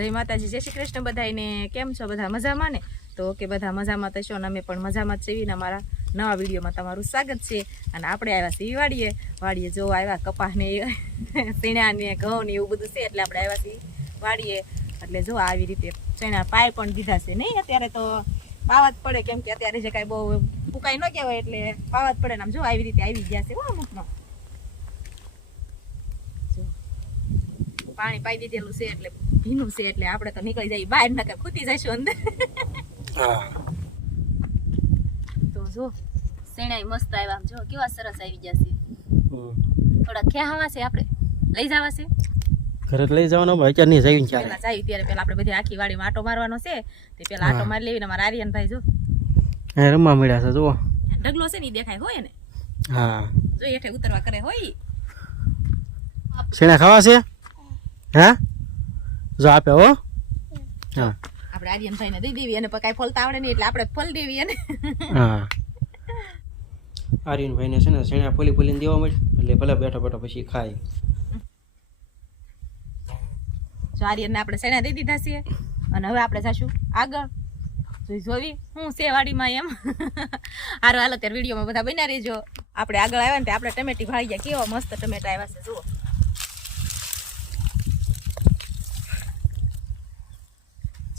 જય માતાજી, જય શ્રી કૃષ્ણ બધાને. કેમ છો બધા? મજામાં ને? તો કે બધા મજામાં થશો ને અમે પણ મજામાં જ છીએ ને. અમારા નવા વિડીયોમાં તમારું સ્વાગત છે. અને આપણે આવ્યા છીએ વાડીએ જો આવ્યા કપાસને ચણા ને ઘઉં ને એવું બધું છે એટલે આપણે આવ્યા છીએ વાડીએ. એટલે જો આવી રીતે ચણા પાય પણ દીધા છે નહીં. અત્યારે તો પાવા જ પડે કેમ કે અત્યારે જે કાંઈ બહુ ફૂકાઈ ન કહેવાય એટલે પાવા જ પડે ને. આમ જો આવી રીતે આવી ગયા છે અમુકમાં પાણી પાઈ દીધેલું છે એટલે ભીનું છે એટલે આપણે તો નીકળી જઈએ બહાર, ના ખૂતી જઈશું અંદર. તો જો શેણાઈ મસ્ત આવ્યા, જો કેવા સરસ આવી ગયા છે. થોડા ખેહાવા છે, આપણે લઈ જવા છે ઘરે લઈ જવાનો અત્યારે નહીં જઈને ચાલે. પેલા જાય ત્યારે પેલા આપણે બધી આખી વાડીમાં આટો મારવાનો છે. તે પેલા આટો મારી લેવીને અમારા આર્યનભાઈ જો રમવા મળ્યા છે. જુઓ ઢગલો છે ને દેખાય હોય ને. હા જો હેઠે ઉતરવા કરે હોય. શેણા ખાવા છે? હા જો આપે હો. હા આપણે આર્યનભાઈને દઈ દેવી અને કાંઈ ફલતા આવડે નહીં એટલે આપણે ફલ દેવી એને. હા આર્યનભાઈને છે ને શેણા ફોલીને દેવા મળે એટલે ભલે બેઠો બેઠો પછી ખાય. જો આર્યનને આપણે શેણા દઈ દીધા છે અને હવે આપણે જઈશું આગળ જોવી હું છે વાડીમાં એમ. હારો હાલો ત્યારે વિડીયોમાં બધા બન્યા રહેજો. આપણે આગળ આવ્યા ને તે આપણે ટમેટી ભાળી ગયા. કેવા મસ્ત ટમેટા આવ્યા છે જુઓ.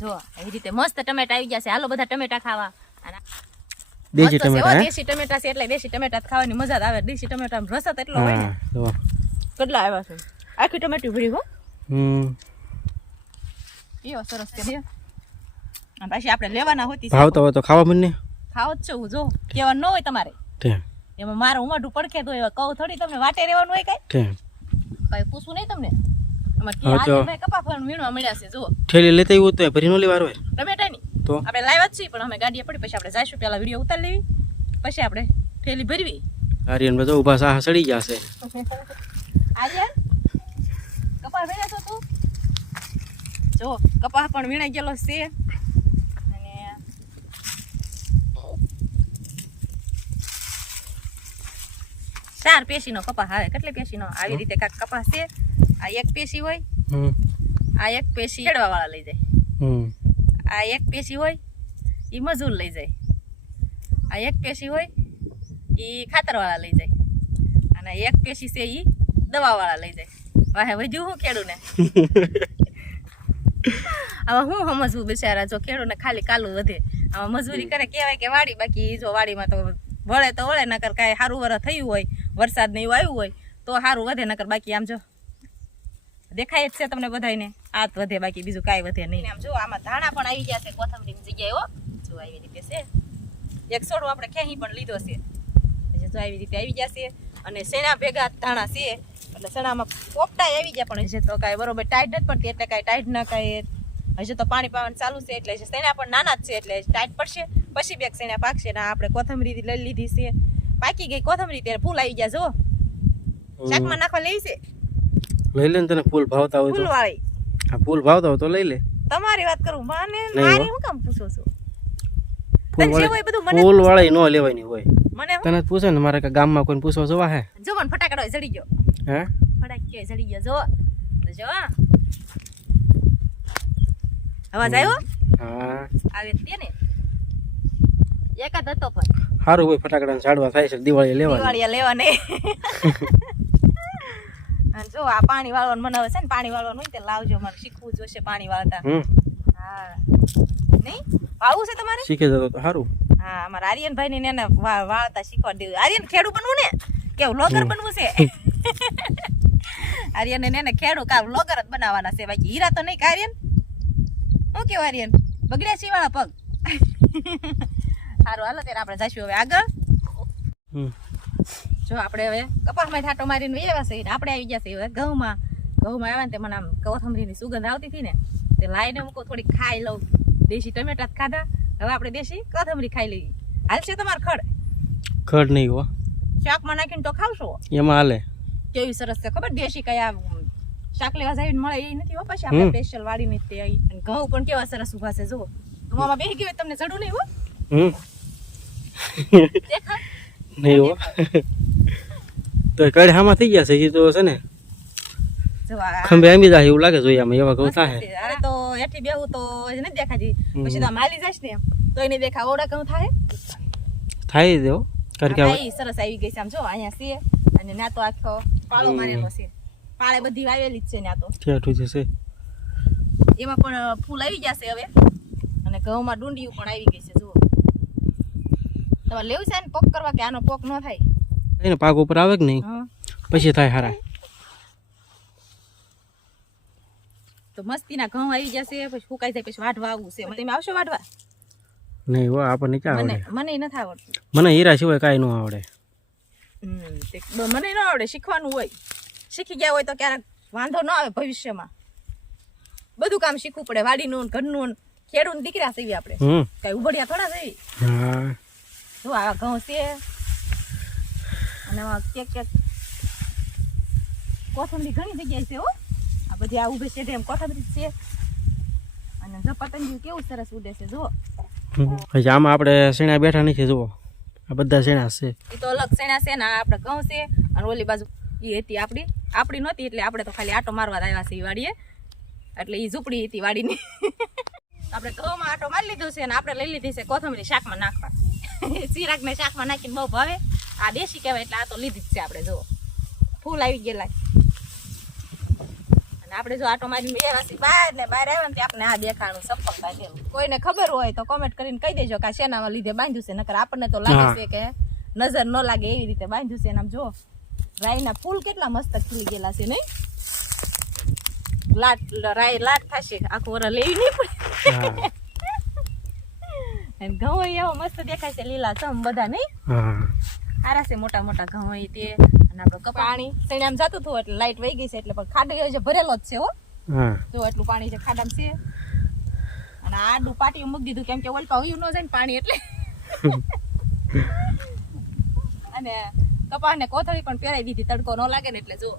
જો એવી રીતે મસ્ત ટમેટા આવી ગયા છે. હાલો બધા ટમેટા ખાવા. દેશી ટમેટા, દેશી ટમેટા છે એટલે દેશી ટમેટા ખાવાની મજા જ આવે. દેશી ટમેટા રસ જ એટલો હોય ને. કેટલા આવ્યા છે આખી ટમેટી ભરી હો. કેવો સરસ છે. પાછી આપણે લેવાના હોતી ભાવતો હોય તો ખાવા મને ખાવ જ છું. જો કેવા ન હોય તમારે એમાં મારું ઉમાઢું પડખે તો એવા કહું થોડી તમને વાટે રહેવાનું હોય કઈ કઈ પૂછવું નહીં તમને. કપા ફળ વીણવા મળ્યા છે. જો ઠેલી લેતા આવ્યું તો ભરી નો લેવાનું હોય ટમેટા ની તો આપણે લાવ્યા જ છીએ પણ અમે ગાડીએ પડી પછી આપણે જઈશું પેલા વિડીયો ઉતારી લેવી પછી આપણે ઠેલી ભરવી. આર્યન બધા ઉભા સાહ સડી ગયા છે. આર્યન કપા વીણ્યા છો તું? જો કપા પણ વીણાઈ ગયેલો છે. અને 4 પેશીનો કપા આવે. કેટલી પેશીનો આવી રીતે કાંક કપાસ છે. આ એક પેશી હોય, આ એક પેશી ખેડવા વાળા લઈ જાય, આ એક પેશી હોય એ મજૂર લઈ જાય, આ એક પેશી હોય એ ખાતર વાળા લઈ જાય, અને એક પેશી છે એ દવા વાળા લઈ જાય. વાહે વધ્યું હું ખેડૂને. આમાં હું સમજવું બિચારા. જો ખેડૂને ખાલી કાલું વધે. આમાં મજૂરી કરે કહેવાય કે વાડી. બાકી જો વાડીમાં તો વળે તો વળે, નકર કાંઈ સારું વરસ થયું હોય, વરસાદ ને એવું આવ્યું હોય તો સારું વધે, નકર બાકી આમ જો દેખાય જ છે તમને બધાને આ જ વધે, બાકી બીજું કાંઈ વધે નહીં. આમ જો આમાં ધાણા પણ આવી ગયા છે કોથમરીની જગ્યાએ હો. જો આવી રીતે છે. એક છોડું આપણે ખેહી પણ લીધો છે. જો આવી રીતે આવી ગયા છે. અને શેણા ભેગા ધાણા છે એટલે શેણામાં પોપટાઈ આવી ગયા. પણ હજી તો કાંઈ બરોબર ટાઈટ નથી પડતી એટલે કાંઈ ટાઈટ ના કાંઈ. હજી તો પાણી પાવાનું ચાલુ છે એટલે શેણા પણ નાના જ છે એટલે ટાઈટ પડશે પછી બેગ શેણા પાકશે. ને આપણે કોથમરી લઈ લીધી છે. પાકી ગઈ કોથમરી ત્યારે ફૂલ આવી ગયા. જો શાકમાં નાખવા લેવી છે. લઈ લે ને, તને ફૂલ ભાવતા હોય તો. ફૂલ વાળી હા ફૂલ ભાવતા હોય તો લઈ લે. તમારી વાત કરું મને મારી હું કામ પૂછો છો? ફૂલ વાળી નો લેવાની હોય. મને તને પૂછે ને મારે ગામમાં કોઈ પૂછવા જવા હે. જો મને ફટાકડો જડી ગયો. હે ફટાકડો જડી ગયો. જો જો અવાજ આવ્યો? હા આવે તે ને એકાદ હતો પણ સારું હોય. ફટાકડા ઝાડવા થાય છે દિવાળી લેવાની. જો આ પાણી વાળવાનું મને છે ને પાણી વાળવાનું હોય તે લાવજો. મારે શીખવું જોશે પાણી વાળતા. હા નહીં વાળવું છે તમારે? શીખી જતો તો સારું. હા અમારા આર્યનભાઈ ને એને વાળતા શીખવાડી દેવું. આર્યન ખેડૂ બનવું ને કે વ્લોગર બનવું છે? આર્યન એને ખેડૂ કા વ્લોગર જ બનાવવાના છે. બાકી હીરા તો નહીં કે આર્યન? શું કેવું આર્યન? બગડ્યા છે વાળા પગ. સારું હાલો ત્યારે આપણે જઈશું હવે આગળ. જો આપણે હવે કપાસમાં ઠાટો મારીને આવ્યા છે. આપણે આવી ગયા છે હવે ઘઉંમાં આવ્યા ને તે મને આમ કોથમરીની સુગંધ આવતી હતી ને તે લાઈને મૂકો થોડીક ખાઈ લઉં. દેશી ટમેટા ખાધા, હવે આપણે દેશી કોથમરી ખાઈ લઈએ. હાલશે તમારે ખડ નહીં હો. શાકમાં નાખીને તો ખાવશો? એમાં હાલે. કેવી સરસ છે ખબર? દેશી કયા શાક લેવા જઈને મળે એ નથી હો. પછી આપણે સ્પેશિયલ વાડીની તે ઘઉં પણ કેવા સરસ ઉભા છે. જુઓ ઘઉંમાં બેસી ગયું તમને ચડું નહીં હો. દેખા નહીં હો. તો કડ હામાં થઈ ગયા છે એ તો છે ને. જો આ ખંભે આંબી જાય એવું લાગે જોઈએ આમાં એવા ઘઉં થાય અરે તો હેઠી બેહું તો નથી દેખાતી પછી તો આમ હાલી જઈશ ને તો એને દેખા ઓડા ઘઉં થાય થાય દેવો કારણ કે આ ઈ સરસ આવી ગઈ છે આમ જો અહીંયા છે અને ના તો આખો પાળો મારેલો છે પાળે બધી વાવેલી જ છે ના તો ઠેઠું જશે એમાં પણ ફૂલ આવી જશે હવે અને ઘઉંમાં ડુંડિયું પણ આવી ગઈ છે જુઓ તમારે લેવું છે ને પોક કરવા કે આનો પોક ન થાય એને પાક ઉપર આવે કે નહીં હા પછી થાય હારા તો મસ્તીના ઘઉં આવી જશે પછી ફૂકાઈ જાય પછી વાઢવા આવવું છે તમે આવશો વાઢવા નહીં હો આપણને ક્યાં મને આવડે મને નથી આવડતું મને હીરા સિવાય કાંઈ ન આવડે મને ન આવડે શીખવાનું હોય શીખી ગયા હોય તો ક્યારેક વાંધો ન આવે ભવિષ્યમાં બધું કામ શીખવું પડે વાડીનું ઘરનું ખેડૂત દીકરા સેવી આપણે કઈ ઉભડિયા થોડા સેવી હા જો આ ઘઉં છે અને આમાં ક્યાંક કોથમરી ઘણી જગ્યાએ છે હો આ બધી આ ઉભે છે એમ કોથમરી છે અને જો પતંગિયું કેવું સરસ ઉડે છે જો પછી આમાં આપણે શેણા બેઠા નથી જુઓ આ બધા શેણા છે એ તો અલગ શેણા છે ને આ આપણે ઘઉં છે અને ઓલી બાજુ એ હતી આપણી નહોતી એટલે આપણે તો ખાલી આટો મારવા જ આવ્યા છે એ વાડીએ એટલે એ ઝૂંપડી હતી વાડીની આપણે ઘઉંમાં આટો મારી લીધો છે અને આપણે લઈ લીધી છે કોથમરી શાકમાં નાખવા ચિરાગને શાકમાં નાખીને બહુ ભાવે આ દેશી કહેવાય એટલે આ તો લીધી જ છે આપણે જો ફૂલ આવી ગયેલા અને આપણે જો આટો મારીને બેવાસી બહાર આવ્યા ને આપણે આ દેખાણું સફળ બાંધેલું કોઈને ખબર હોય તો કોમેન્ટ કરીને કહી દેજો કે આ શેનામાં લીધે બાંધ્યું છે નકર આપણને તો લાગે છે કે નજર ન લાગે એવી રીતે બાંધ્યું છે આમ જો રાઈના ફૂલ કેટલા મસ્ત ખીલી ગયેલા છે નહીં રાઈ લાટ થશે આખું વર લેવી નહીં પડે અને ઘઉં એવો મસ્ત દેખાય છે લીલા ચમ બધા નહીં સારા છે મોટા મોટા ઘઉં તે અને આપણે પાણી સૈણામ જતું હતું એટલે લાઈટ વહી ગઈ છે એટલે પણ ખાડો ભરેલો જ છે હો જો એટલું પાણી છે ખાડામાં છે અને આડું પાટી મૂકી દીધું કેમ કે ઓલપા ઉયું ન જાય ને પાણી એટલે અને કપાસને કોથળી પણ પહેરાવી દીધી તડકો ન લાગે ને એટલે જો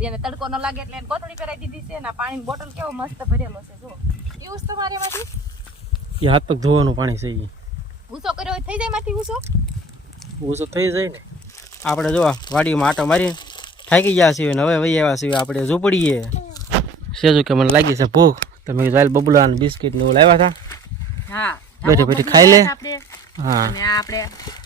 એને તડકો ન લાગે એટલે એને કોથળી પહેરાવી દીધી છે અને પાણીની બોટલ કેવો મસ્ત ભરેલો છે જો યુઝ તમારે એમાંથી એ હાથ પગ ધોવાનું પાણી છે એ ઊંચો કર્યો થઈ જાય માંથી ઊંચો થઈ જાય ને આપણે જો વાડીમાં આટો મારીને થાકી ગયા છીએ ને હવે વહી આવ્યા છીએ આપણે ઝૂંપડીએ સેજુ કે મને લાગી છે ભૂખ તમે વાલ બબુલા અને બિસ્કિટ ને એવું લાવ્યા હતા હા બેઠી બેઠી ખાઈ લે હા અને આપણે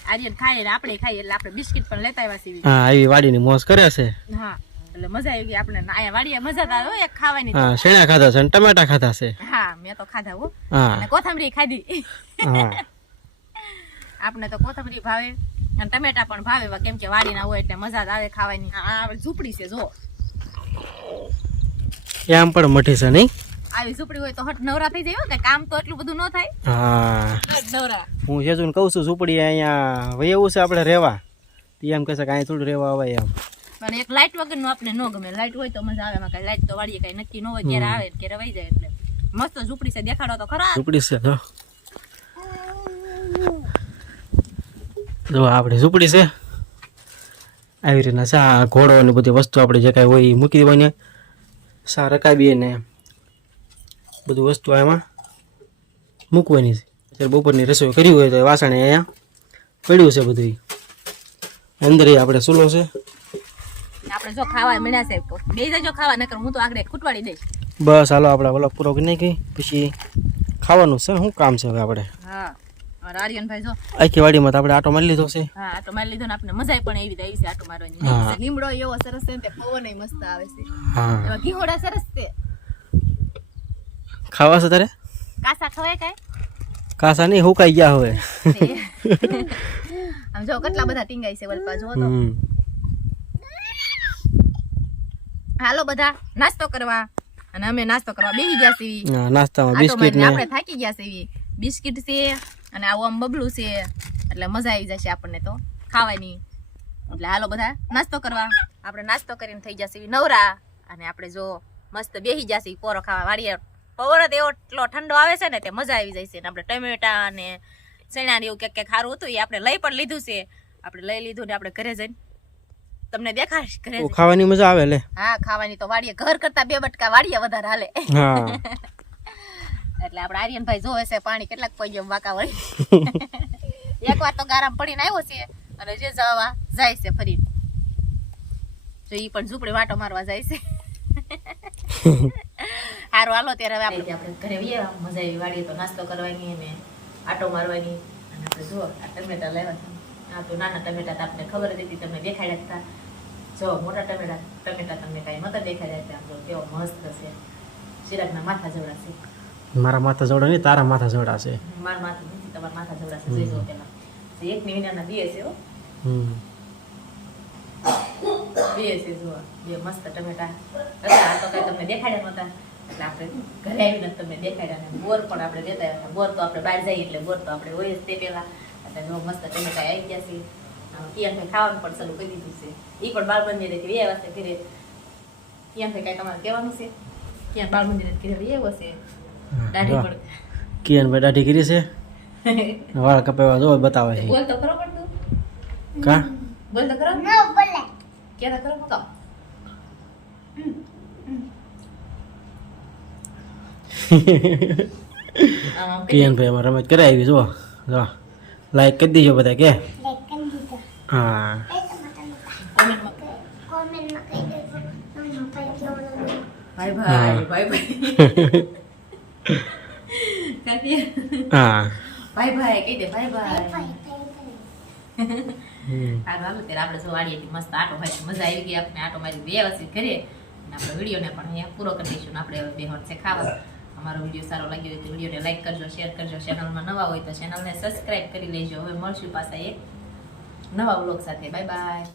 આજે ખાઈએ ને આપણે ખાઈએ એટલે આપણે બિસ્કિટ પણ લેતા આવ્યા છીએ હા આવી વાડીની મોજ કરે છે હા એટલે મજા આવી ગઈ આપણે અહીંયા વાડીએ મજા આવે એક ખાવાની હા શેણા ખાધા છે અને ટમેટા ખાધા છે હા મેં તો ખાધા હો હા અને કોથમરી ખાધી હા આપણે તો કોથમરી ભાવે અને ટમેટા પણ ભાવે કેમ કે વાડી ના હોય એટલે મજા જ આવે ખાવાની આ ઝૂંપડી છે જો એ આમ પણ મઠી છે નહીં આવી ઝૂંપડી હોય તો હટ નવરા થઈ જાય કે કામ તો એટલું બધું ન થાય હા નવરા હું સેજુને કહું છું ઝૂંપડી અહીંયા વહી એવું છે આપણે રહેવા એમ કહેશે કે અહીંયા થોડું રહેવા આવે એમ પણ એક લાઈટ વગર નું આપણે ન ગમે લાઈટ હોય તો મજા આવે એમાં કઈ લાઈટ તો વાડીએ કઈ નક્કી ન હોય ક્યારે આવે ક્યારે વહી જાય એટલે મસ્ત ઝૂંપડી છે દેખાડો તો ખરા ઝૂંપડી છે જો આપણે ઝૂંપડી છે આવી રીતના સા ઘોડો ને બધી વસ્તુ આપણે જે કાંઈ હોય એ મૂકી દેવાની સા રકાબીએ ને બધું વસ્તુ એમાં મૂકવાની છે અત્યારે બપોરની રસોઈ કરી હોય તો વાસણ અહીંયા પડ્યું છે બધું અંદર આપણે ચૂલો છે આપણે જો ખાવા મળ્યા છે બે જજો ખાવા નકર હું તો આગળ ખૂટવાડી દઈશ બસ હાલો આપણે ઓલો પૂરો કરી નાખી પછી ખાવાનું છે શું કામ છે હવે આપણે હા આર્યનભાઈ જો આખી વાડીમાં તો આપણે આટો મારી લીધો છે હા આટો મારી લીધો ને આપણે મજા પણ એવી આવી છે આટો મારવાની લીમડો એવો સરસ છે ને તે પવન મસ્ત આવે છે હા એમાં ઘીહોડા સરસ છે ખાવા છે તારે કાસા ખવાય કાય કાસા નહીં હુકાઈ ગયા હવે આમ જો કેટલા બધા ટીંગાઈ છે વલપા જો તો હાલો બધા નાસ્તો કરવા અને અમે નાસ્તો કરવા બેસી ગયા છીએ નાસ્તામાં બિસ્કિટ ને આપણે થાકી ગયા છીએ બિસ્કિટ છે અને આવું આમ બબલું છે એટલે મજા આવી જશે આપણને તો ખાવાની એટલે હાલો બધા નાસ્તો કરવા આપણે નાસ્તો કરીને થઈ જશે નવરા અને આપણે જો મસ્ત બેસી જશે પોરો ખાવા વાડીએ પવન જ એવો એટલો ઠંડો આવે છે ને તે મજા આવી જાય છે ને આપણે ટમેટા અને ચણા ને એવું ક્યાંક ક્યાંક સારું હતું એ આપણે લઈ પણ લીધું છે આપણે લઈ લીધું ને આપણે ઘરે જઈને તમને દેખાડીશ ઘરે ખાવાની મજા આવે લે હા ખાવાની તો વાડીએ ઘર કરતા 2 બટકા વાડીએ વધારે હાલે હા એટલે આપણે આર્યનભાઈ જોવે છે પાણી કેટલાક પડી વાકા વળી એક વાર તો ગારામ પડીને આવ્યો છે અને જે જવા જાય છે ફરી જો ઈ પણ ઝૂંપડી વાટો મારવા જાય છે. હારું હાલો ત્યારે હવે આપણે ઘરે આવીએ. મજા આવી વાડીએ તો નાસ્તો કરવાની અને આટો મારવાની. અને આપણે જુઓ આ ટમેટા લેવા છે. આ તો નાના ટમેટા તો આપણે ખબર જ હતી, તમને દેખાડ્યા હતા. જો મોટા ટમેટા તમને કાંઈ નતા દેખાડ્યા હતા. આપણો કેવો મસ્ત છે. ચિરાગના માથા જેવડા છે. મારા માથા જોડા નહીં, તારા માથા જોડા છે. મારા માથા નથી, તમારા માથા જેવડા છે. જોઈ જો પેલા એકની વિનાના બે છે હો. બે છે જુઓ, બે મસ્ત ટમેટા હતા. આ તો કઈ તમને દેખાડ્યા નતા એટલે આપણે ઘરે આવીને તમને દેખાડ્યા. ને બોર પણ આપણે લેતા આવ્યા હતા. બોર તો આપણે બહાર જઈએ એટલે બોર તો આપણે હોય જ તે પેલા. એટલે જો મસ્ત ટમેટા આવી ગયા છે. કિયાન ખાવાનું પણ શરૂ કરી દીધું છે. એ પણ બાળ મંદિરેથી બે વાગે ઘરે. કિયાન કઈ તમારે કહેવાનું છે? ક્યાં બાળ મંદિરે ઘરે એવો છે દાઢી પણ કિયાનભાઈ દાઢી કરી છે, વાળ કપાવા જો બતાવે છે. બોલ તો ખરો પણ તું કા બોલ તો ખરો. ક્યાં કરો મકા કિયાનભાઈ અમારે રમત કરાવી જો જો લાઈક કરી દીજો બધા કે હા. ભાઈ ભાઈ ભાઈ ભાઈ કાકી હા ભાઈ ભાઈ કહી દે ભાઈ ભાઈ. હાલો ત્યારે આપણે જો વાડીએથી મસ્ત આટો મારી મજા આવી ગઈ. આપણે આટો મારી વ્યવસ્થિત કરીએ અને આપણે વિડીયોને પણ અહીંયા પૂરો કરી દઈશું. આપણે બે હોટ છે ખાવા. અમારો વિડીયો સારો લાગ્યો હોય તો વિડીયોને લાઈક કરજો, શેર કરજો. ચેનલમાં નવા હોય તો ચેનલને સબસ્ક્રાઈબ કરી લેજો. હવે મળશું પાછા એક નવા વ્લોગ સાથે. Bye bye.